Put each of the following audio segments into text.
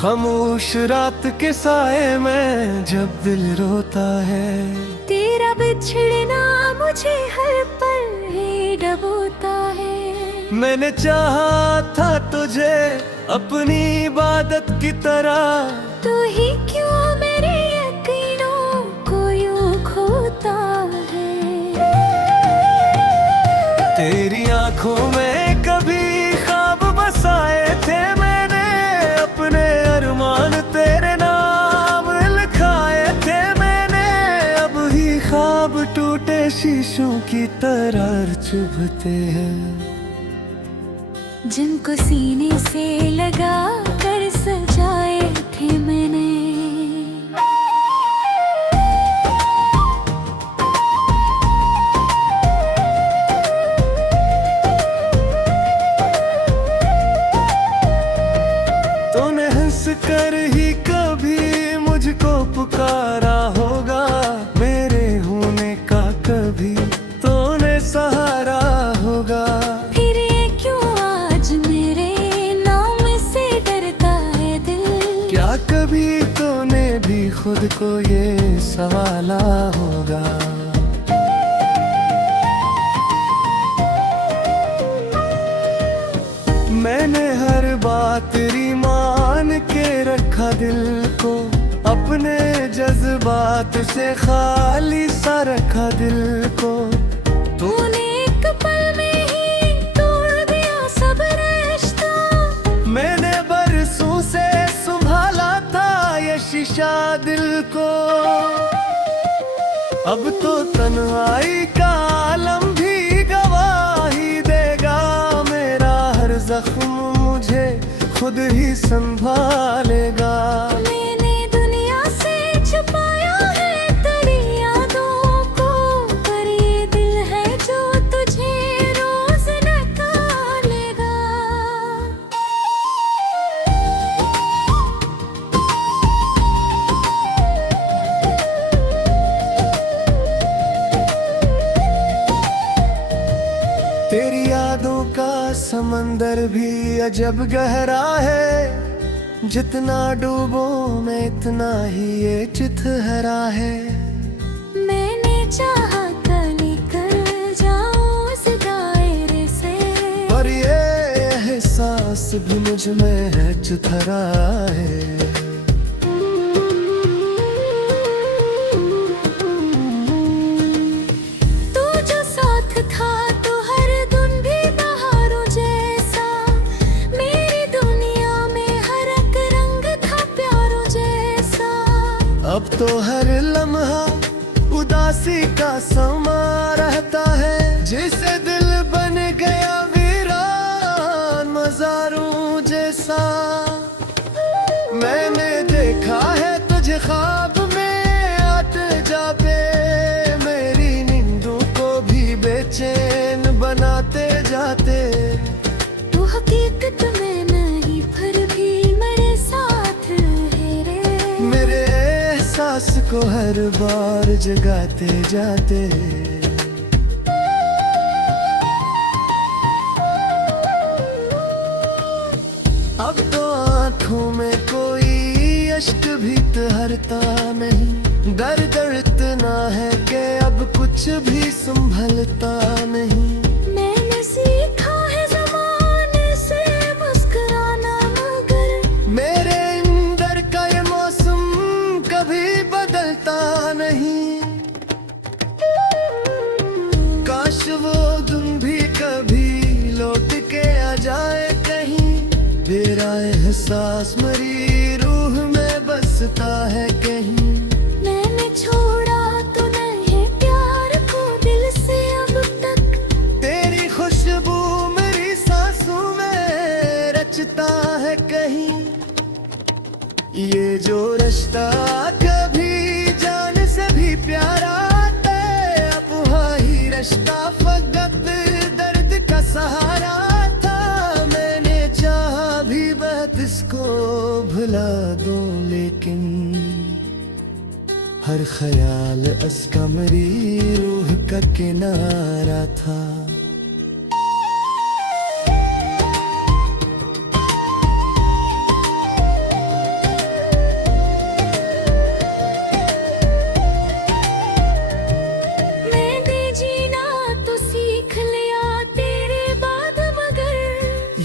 खामोश रात के साए में जब दिल रोता है, तेरा बिछड़ना मुझे हर पल ही डबोता है। मैंने चाहा था तुझे अपनी इबादत की तरह, तू ही क्यों मेरे यकीनों को यूं खोता है। तेरी आंखों में कभी ख्वाब बसाए थे मैंने, अपने अरमान तेरे नाम लिखाए थे मैंने। अब ही ख्वाब टूटे शीशों की तरह चुभते हैं, जिनको सीने से लगा कर सजाए थे मैंने। तूने हंस कर ही कभी मुझको पुकारा होगा, मेरे होने का कभी तूने सहारा होगा। फिर ये क्यों आज मेरे नाम से डरता है दिल, क्या कभी तूने भी खुद को ये सवाला होगा। मैंने हर बात तेरी मान के रखा दिल को, अपने जज्बात से खाली सा रखा दिल को। तूने एक पल में ही तोड़ दिया सब रिश्ता, मैंने बरसों से संभाला था ये शीशा दिल को। अब तो तन्हाई का आलम भी गवाही देगा, मेरा हर जख्म मुझे खुद ही संभालेगा। मैंने दुनिया से छुपाया है तेरी यादों को, पर ये दिल है जो तुझे रोज निकालेगा। तेरी यादों का समंदर भी अजब गहरा है, जितना डूबो मैं इतना ही ये चितहरा है। मैंने चाहा था निकल जाऊं उस दायरे से, पर ये एहसास भी मुझ में है चितहरा है। तू जो साथ था तो हर दिन भी बहारों जैसा, मेरी दुनिया में हर एक रंग था प्यारों जैसा। अब तो हर लम्हा उदासी का समा रहता है, जिसे दिल बन गया वीरान मज़ारों जैसा। मैंने देखा है तुझे ख्वाब में आते जाते, मेरी नींदों को भी बेचैन बनाते जाते। तू हकीकत में नहीं फिर भी मेरे साथ है रे, मेरे एहसास को हर बार जगाते जाते। अब तो आँखों में कोई अश्क भी ठहरता नहीं, दर्द इतना है कि अब कुछ भी संभलता नहीं। मैंने सीखा है ज़माने से मुस्कुराना, मगर मेरे अंदर का ये मौसम कभी बदलता नहीं। काश वो दिन भी कभी लौट के आ जाए कहीं, मेरा एहसास मरी रूह में बसता है कहीं। मैंने छोड़ा तो नहीं प्यार को दिल से अब तक, तेरी खुशबू मेरी सांसों में रचता है कहीं। ये जो रिश्ता कभी जान से भी प्यारा था, अब वही रिश्ता फकत दर्द का सहारा था। मैंने चाहा भी बात इसको भुला दूं, लेकिन हर ख्याल उसका मेरी रूह का किनारा था।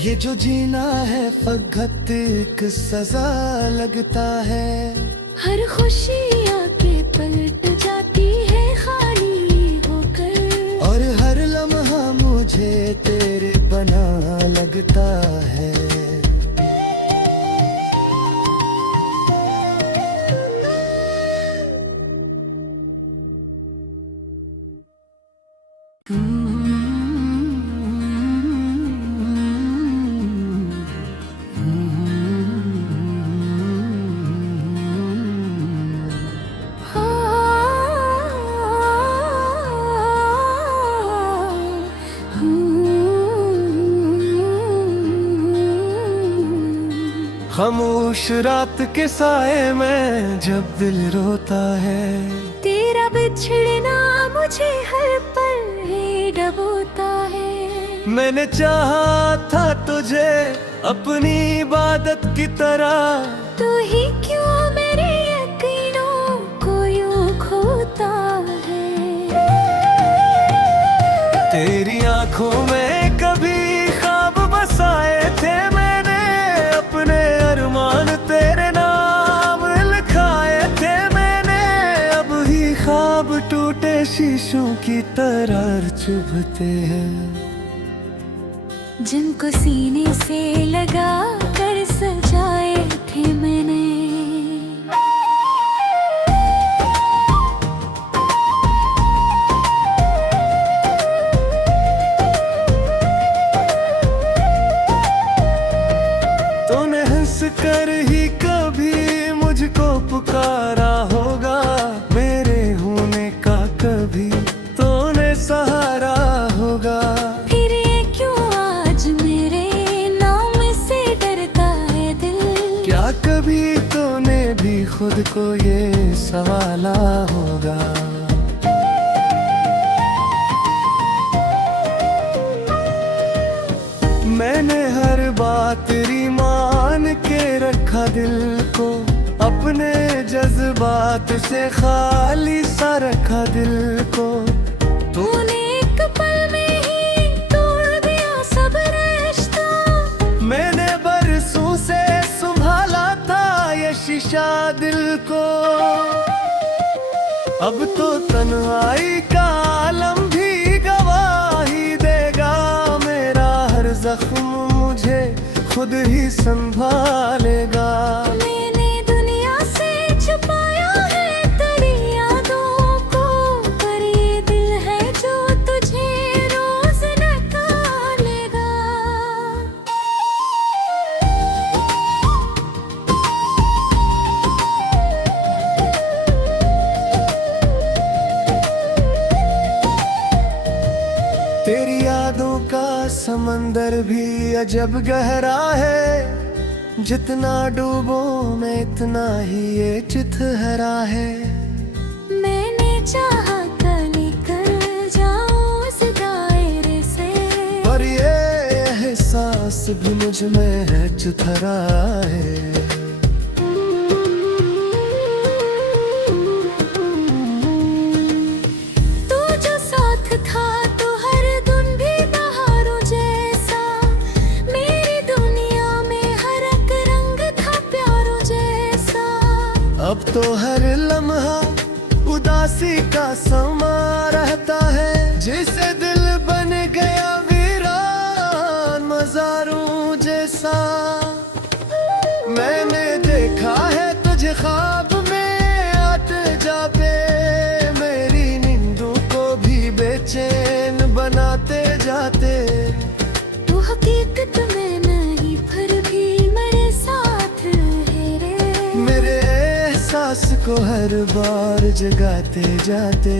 ये जो जीना है फकत एक सजा लगता है। हर खुशी आके पलट जाती है खाली होकर, और हर लम्हा मुझे तेरे बना लगता है। खामोश रात के साए में जब दिल रोता है, तेरा बिछड़ना मुझे हर पल ही डबोता है। मैंने चाहा था तुझे अपनी इबादत की तरह, तू ही क्यों मेरे यकीनों को यूं खोता है। तेरी आंखों में कभी ख्वाब बसाए थे मैंने, अपने अरमान तेरे नाम लिखाए थे मैंने। अब ही ख्वाब टूटे शीशों की तरह चुभते हैं, जिनको सीने से लगा कर सजाए थे मैंने। तूने हंस कर ही कभी मुझको पुकारा होगा, मेरे होने का कभी तूने सहारा होगा। फिर ये क्यों आज मेरे नाम से डरता है दिल, क्या कभी तूने भी खुद को ये सवाला होगा। मैंने हर बात तेरी मान के रखा दिल को, अपने जज्बात से खाली सा रखा दिल को। तूने एक पल में ही तोड़ दिया सब रिश्ता, मैंने बरसों से संभाला था ये शीशा दिल को। अब तो तन्हाई का आलम भी गवाही देगा, मेरा हर जख्म मुझे खुद ही संभालेगा। मैंने दुनिया से छुपाया है तेरी यादों को, पर ये दिल है जो तुझे रोज निकालेगा। तेरी यादों का समंदर भी अजब गहरा है, जितना डूबो मैं इतना ही ये चितहरा है। मैंने चाहा था निकल जाऊं उस दायरे से, पर ये एहसास भी मुझ में है चितहरा है। तू जो साथ था तो हर दिन भी बहारों जैसा, मेरी दुनिया में हर एक रंग था प्यारों जैसा। अब तो हर लम्हा उदासी का समा रहता है, जिसे दिल बन गया वीरान मज़ारों जैसा। मैंने देखा है तुझे ख्वाब में आते जाते, मेरी नींदों को भी बेचैन बनाते जाते। तू हकीकत में नहीं फिर भी मेरे साथ है रे, मेरे एहसास को हर बार जगाते जाते।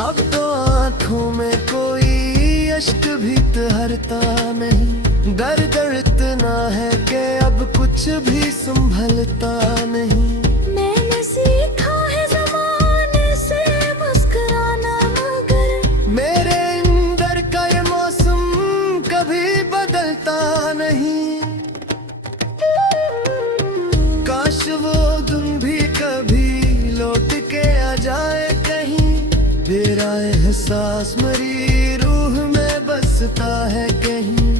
अब तो आंखों में कोई अश्क भी ठहरता नहीं, दर्द इतना है कि अब कुछ भी संभलता नहीं। मैंने सीखा है ज़माने से मुस्कुराना, मगर मेरे अंदर का ये मौसम कभी बदलता नहीं। काश वो दिन भी कभी लौट के आ जाए कहीं, सांस मेरी रूह में बसता है कहीं।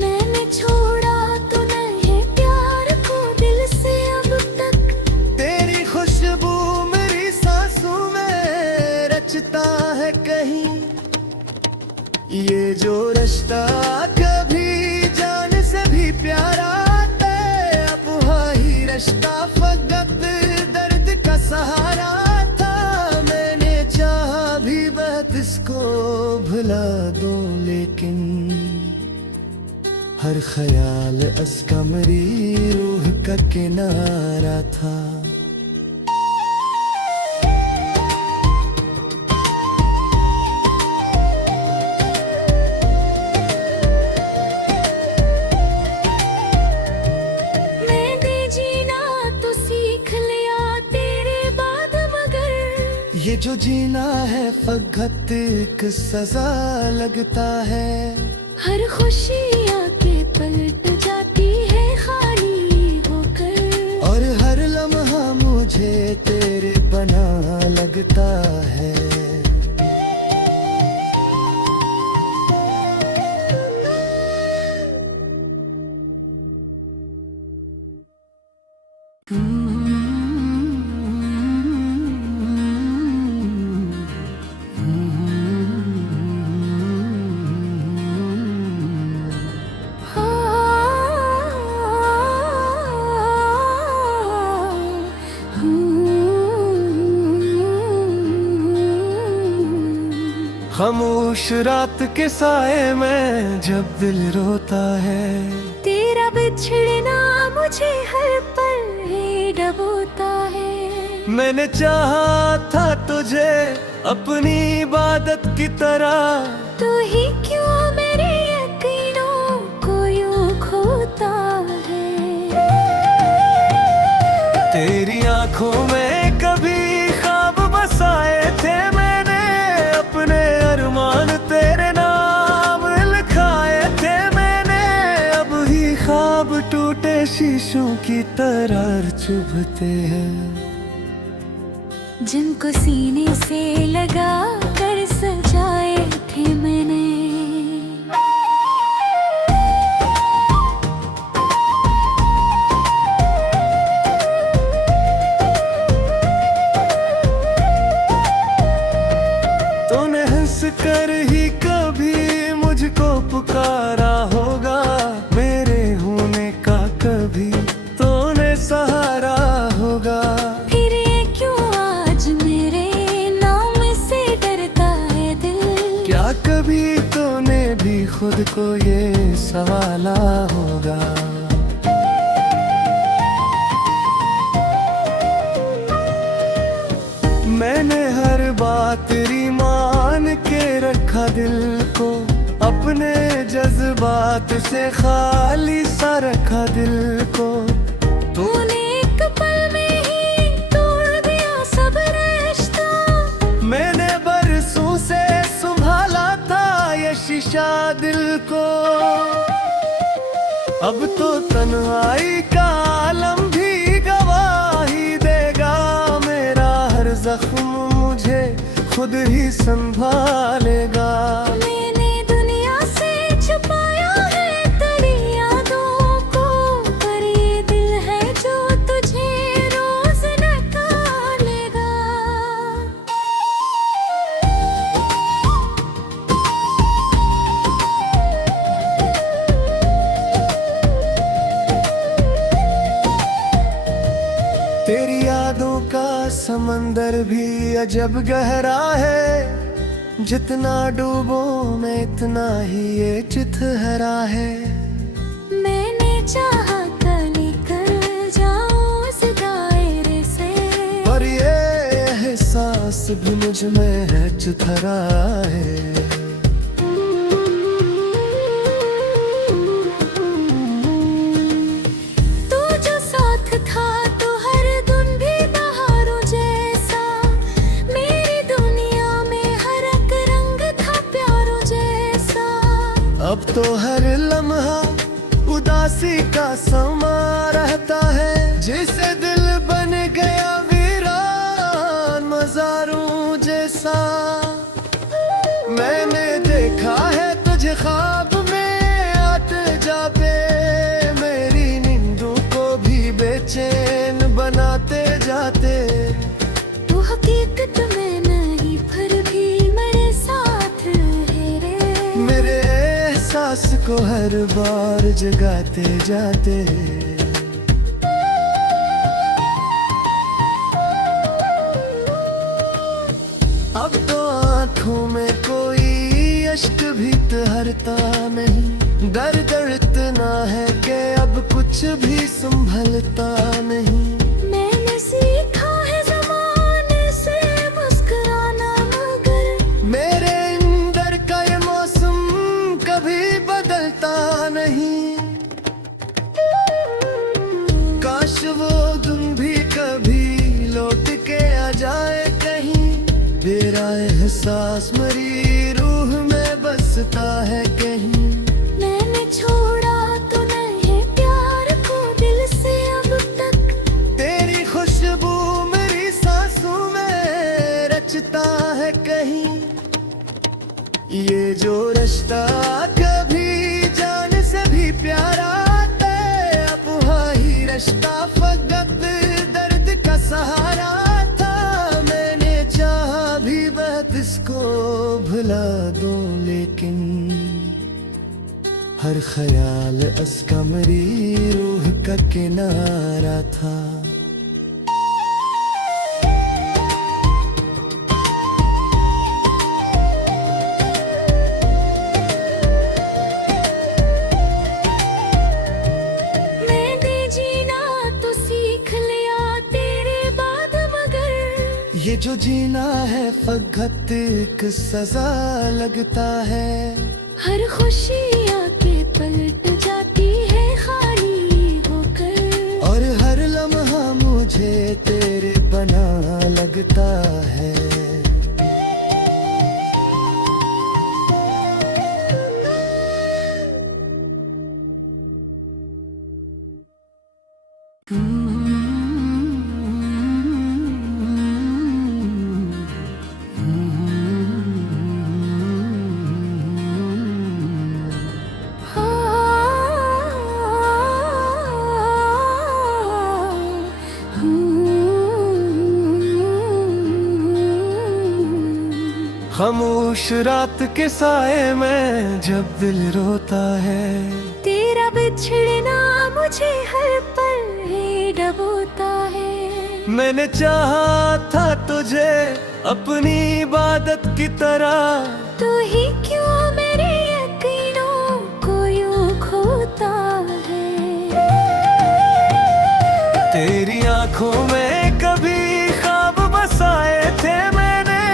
मैंने छोड़ा तो नहीं प्यार को दिल से अब तक, तेरी खुशबू मेरी सांसों में रचता है कहीं। ये जो रिश्ता कभी जान से भी प्यारा था, अब वही रिश्ता फकत दर्द का सहारा था। मैंने चाहा भी बात इसको भुला दूं, लेकिन हर ख्याल इसका मेरी रूह का किनारा था। मैंने जीना तो सीख लिया तेरे बाद, मगर ये जो जीना है फकत एक सजा लगता है। हर खुशी आके पलट जाती है खाली होकर, और हर लम्हा मुझे तेरे बना लगता है। खामोश रात के साए में जब दिल रोता है, तेरा बिछड़ना मुझे हर पल ही डबोता है। मैंने चाहा था तुझे अपनी इबादत की तरह, तू ही क्यों मेरे यकीनों को यूं खोता है। तेरी आंखों में कभी ख्वाब बसाए थे मैंने, अपने अरमान तेरे नाम लिखाए थे मैंने। अब ही ख्वाब टूटे शीशों की तरह चुभते हैं, जिनको सीने से लगा कर सजाए थे मैंने। तूने हंस कर ही कभी मुझको पुकारा होगा, मेरे होने का कभी तूने सहारा होगा। फिर ये क्यों आज मेरे नाम से डरता है दिल, क्या कभी तूने भी खुद को ये सवाला होगा। मैंने हर बात तेरी मान के रखा दिल को, अपने जज्बात से खाली सा रखा दिल को। तूने एक पल में ही तोड़ दिया सब रिश्ता, मैंने बरसों से संभाला था ये शीशा दिल को। अब तो तन्हाई का आलम भी गवाही देगा, मेरा हर जख्म मुझे खुद ही संभालेगा। मैंने दुनिया से छुपाया है तेरी यादों को, पर ये दिल है जो तुझे रोज निकालेगा। तेरी यादों का समंदर भी अजब गहरा है, जितना डूबो मैं इतना ही ये चितहरा है। मैंने चाहा था निकल जाऊं इस दायरे से, पर ये एहसास भी मुझ में है चितहरा है। तू जो साथ था तो हर दिन भी बहारों जैसा, मेरी दुनिया में हर एक रंग था प्यारों जैसा। अब तो हर लम्हा उदासी का समा रहता है, जिसे दिल बन गया वीरान मज़ारों जैसा। को हर बार जगाते जाते। अब तो आंखों में कोई अश्क भी ठहरता नहीं। दर्द इतना है कि अब कुछ भी संभलता नहीं। मैंने सीखा है ज़माने से मुस्कुराना, मगर मेरे अंदर का ये मौसम कभी बदलता नहीं। काश वो दिन भी कभी लौट के आ जाए कहीं। मेरा एहसास मरी रूह में बसता है कहीं। मैंने छोड़ा तो नहीं प्यार को दिल से अब तक। तेरी खुशबू मेरी सांसों में रचता है कहीं। ये जो रिश्ता कभी जान से भी प्यारा था, अब वही रिश्ता फकत दर्द का सहारा था। मैंने चाहा भी बात इसको भुला दूं, लेकिन हर ख्याल उसका मेरी रूह का किनारा था। मैंने जीना तो सीख लिया तेरे बाद, मगर ये जो जीना है फकत एक सजा लगता है। हर खुशी आके पलट जाती है खाली होकर। और हर लम्हा मुझे तेरे बना लगता है। खामोश रात के साए में जब दिल रोता है। तेरा बिछड़ना मुझे हर पल ही डबोता है। मैंने चाहा था तुझे अपनी इबादत की तरह। तू ही क्यों मेरे यकीनों को यूं खोता है। तेरी आंखों में कभी ख्वाब बसाए थे मैंने।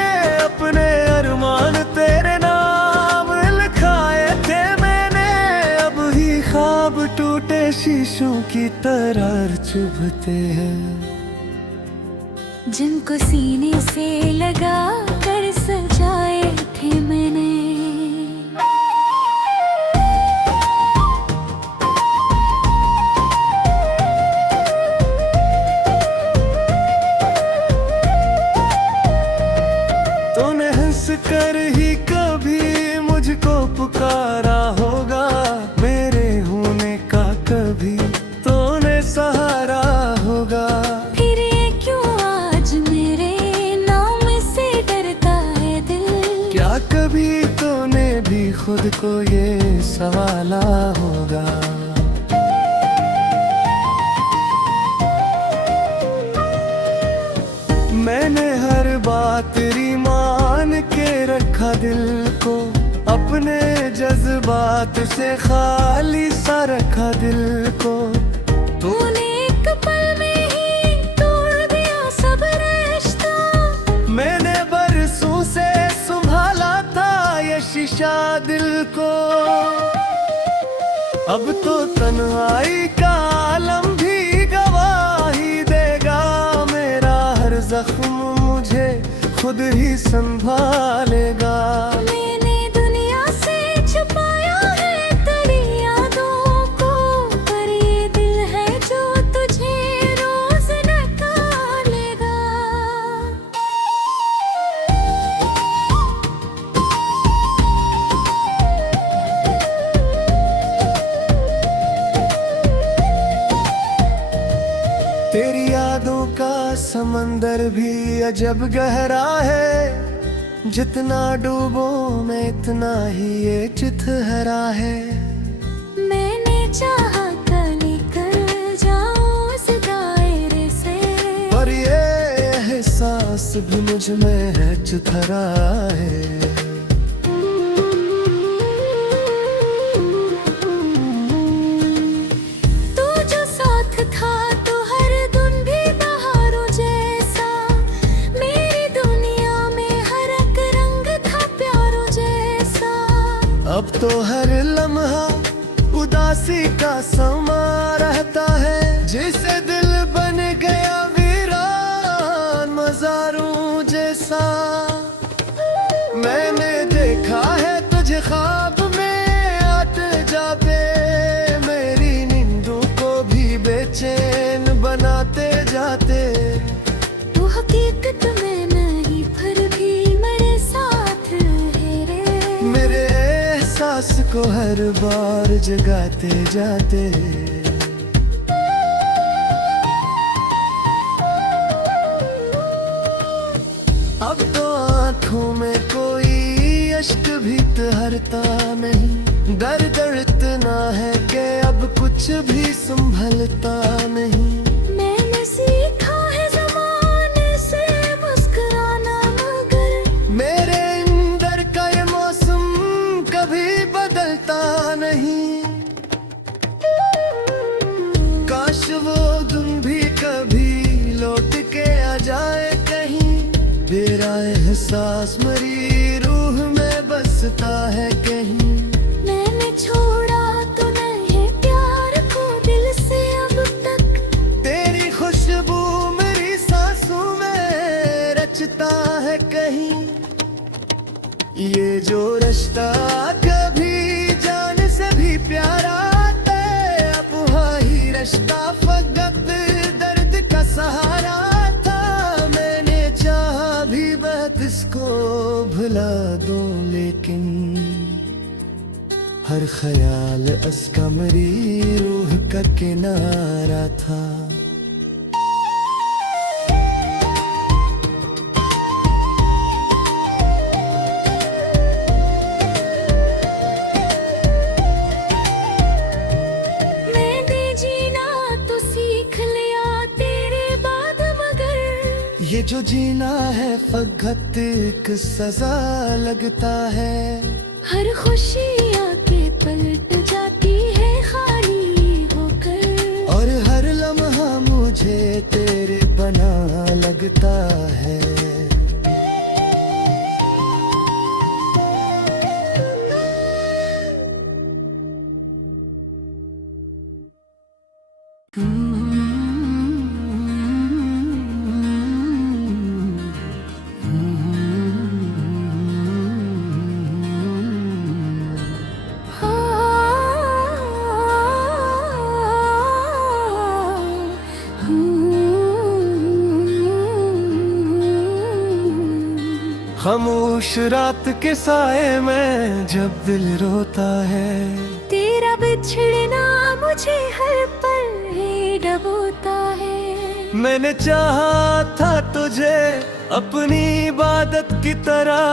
अपने अरमान तेरे नाम लिखाए थे मैंने। अब ही ख्वाब टूटे शीशों की तरह चुभते हैं, जिनको सीने से लगा कर सजाए थे मैंने। तूने हंस कर ही कभी मुझको पुकारा होगा। मेरे होने का कभी तूने सहारा होगा। फिर ये क्यों आज मेरे नाम से डरता है दिल। क्या कभी तूने भी खुद को ये सवाला होगा। मैंने हर बात तेरी मान के रखा दिल को। अपने जज्बात से खाली सा रखा दिल को। तूने एक पल में ही तोड़ दिया सब रिश्ता। मैंने बरसों से संभाला था ये शीशा दिल को। अब तो तन्हाई का आलम भी गवाही देगा। मेरा हर जख्म मुझे खुद ही संभालेगा। मैंने दुनिया से छुपाया है तेरी यादों को, पर ये दिल है जो तुझे रोज निकालेगा। तेरी यादों का समंदर भी अजब गहरा है। जितना डूबो मैं इतना ही ये चितहरा है। मैंने चाहा था निकल जाऊं उस दायरे से, पर ये एहसास भी मुझ में है चुथरा है। तू जो साथ था तो हर दिन भी बहारों जैसा, मेरी दुनिया में हर एक रंग था प्यारों जैसा। अब तो हर लम्हा उदासी का समा रहता है, जिसे दिल बन गया वीरान मज़ारों जैसा। मैंने देखा है तुझे ख्वाब में आते जाते, मेरी नींदों को भी बेचैन बनाते जाते। तू हकीकत में नहीं फिर भी मेरे साथ है रे, मेरे एहसास को हर बार जगाते जाते। अब तो आँखों में कोई अश्क भी ठहरता नहीं, दर्द इतना है कि अब कुछ भी संभलता नहीं। मैंने सीखा है ज़माने से मुस्कुराना, मगर मेरे अंदर का ये मौसम कभी बदलता नहीं। काश वो दिन भी कभी लौट के आ जाए कहीं, मेरा एहसास मरी रूह में बसता है कहीं। मैंने छोड़ा तो नहीं प्यार को दिल से अब तक, तेरी खुशबू मेरी सांसों में रचता है कहीं। ये जो रिश्ता कभी जान से भी प्यारा था, अब वही रिश्ता फकत दर्द का सहारा था। मैंने चाहा भी बात इसको भुला दूं, लेकिन हर ख्याल उसका मेरी रूह का किनारा था। मैंने जीना तो सीख लिया तेरे बाद, मगर ये जो जीना है फकत एक सजा लगता है। हर खुशी आके पलट जाती है खाली होकर, और हर लम्हा मुझे तेरे बना लगता है। खामोश रात के साए में जब दिल रोता है, तेरा बिछड़ना मुझे हर पल ही डबोता है। मैंने चाहा था तुझे अपनी इबादत की तरह,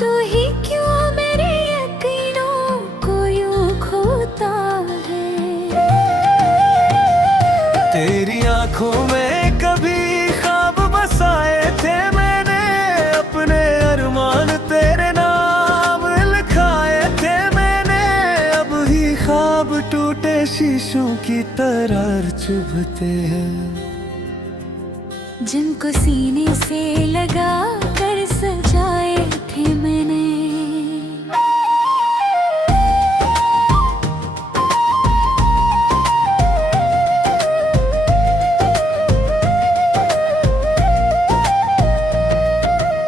तू ही क्यों मेरे यकीनों को यूं खोता है। तेरी आंखों में कभी ख्वाब बसाए थे मैंने, अपने अरमान तेरे नाम लिखाए थे मैंने। अब ही ख्वाब टूटे शीशों की तरह चुभते हैं, जिनको सीने से लगा कर सजाए थे मैंने।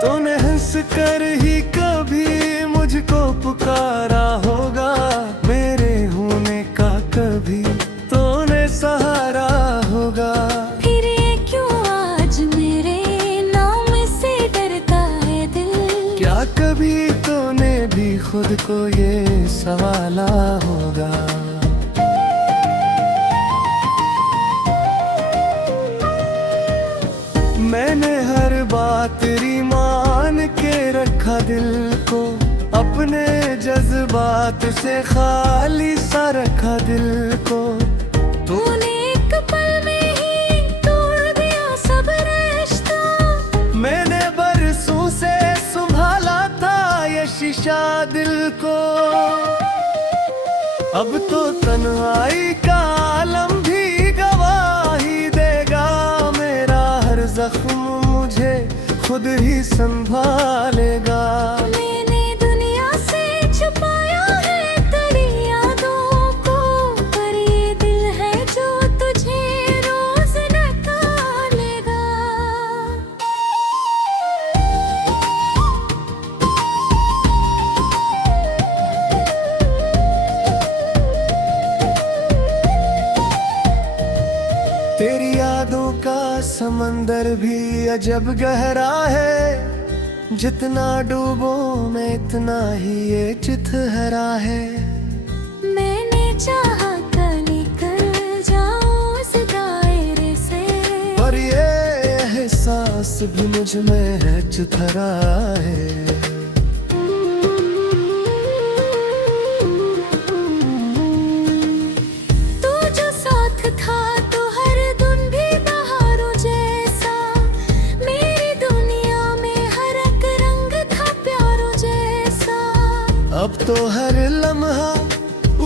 तूने हंस कर ही कभी मुझको पुकारा होगा, मेरे होने का कभी तूने सहारा होगा। फिर ये क्यों आज मेरे नाम से डरता है दिल, क्या कभी तूने भी खुद को ये सवाला होगा। मैंने हर बात तेरी मान के रखा दिल को, अपने जज्बात तुझसे खाली सा रखा दिल को। तूने एक पल में ही तोड़ दिया सब रिश्ता। मैंने बरसों से संभाला था ये शीशा दिल को। अब तो तन्हाई का आलम भी गवाही देगा। मेरा हर जख्म मुझे खुद ही संभालेगा। मैंने दुनिया से छुपाया है तेरी यादों को, पर ये दिल है जो तुझे रोज निकालेगा। तेरी यादों का समंदर भी अजब गहरा है। जितना डूबो मैं इतना ही ये चितहरा है। मैंने चाहा था निकल जाऊं इस दायरे से, पर ये एहसास भी मुझ में है चितहरा है। तू जो साथ था तो हर दिन भी बहारों जैसा। मेरी दुनिया में हर एक रंग था प्यारों जैसा। अब तो हर लम्हा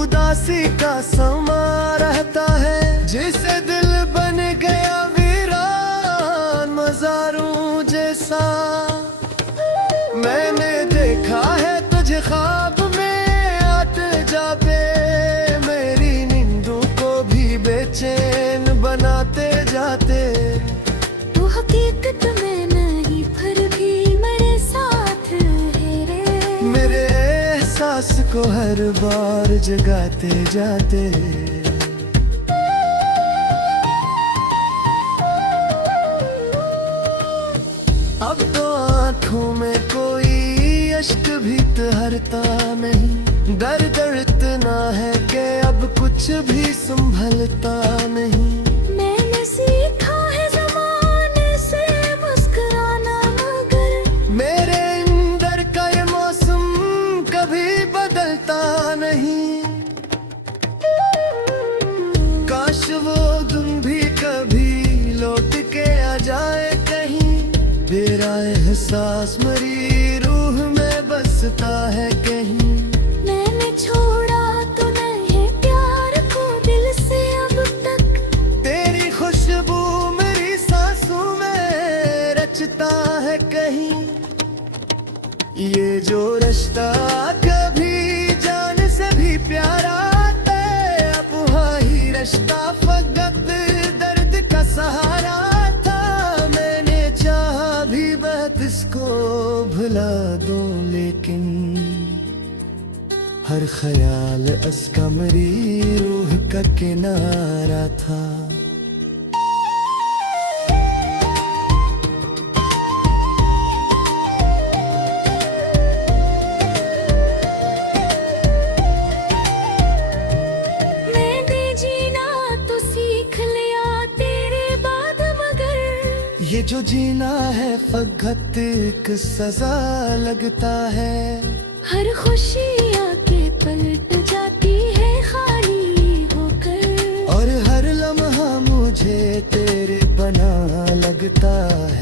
उदासी का समा रहता है। जिसे दिल बन गया वीरान मज़ारों जैसा। मैंने देखा है तुझे ख्वाब में आते जाते। मेरी नींदों को भी बेचैन बनाते जाते। तू हकीकत में नहीं फिर भी मेरे साथ है रे। मेरे एहसास को हर बार जगाते जाते। अब तो आंखों में कोई अश्क भी ठहरता नहीं। दर्द इतना है कि अब कुछ भी संभलता नहीं। मैंने सीखा है ज़माने से मुस्कुराना, मगर मेरे अंदर का ये मौसम कभी बदलता नहीं। काश वो दिन भी कभी लौट के आ जाए कहीं। मेरा एहसास मरी रूह में बसता है कहीं। मैंने छोड़ा तो नहीं प्यार को दिल से अब तक। तेरी खुशबू मेरी सांसों में रचता है कहीं। ये जो रिश्ता कभी जान से भी प्यारा था, अब वही रिश्ता फकत दर्द का सहारा था। मैंने चाहा भी बात इसको भुला दूं, लेकिन हर ख्याल उसका मेरी रूह का किनारा था। मैंने जीना तो सीख लिया तेरे बाद, मगर ये जो जीना है फकत एक सजा लगता है। हर खुशी आके पलट जाती है खाली होकर। और हर लम्हा मुझे तेरे बना लगता है।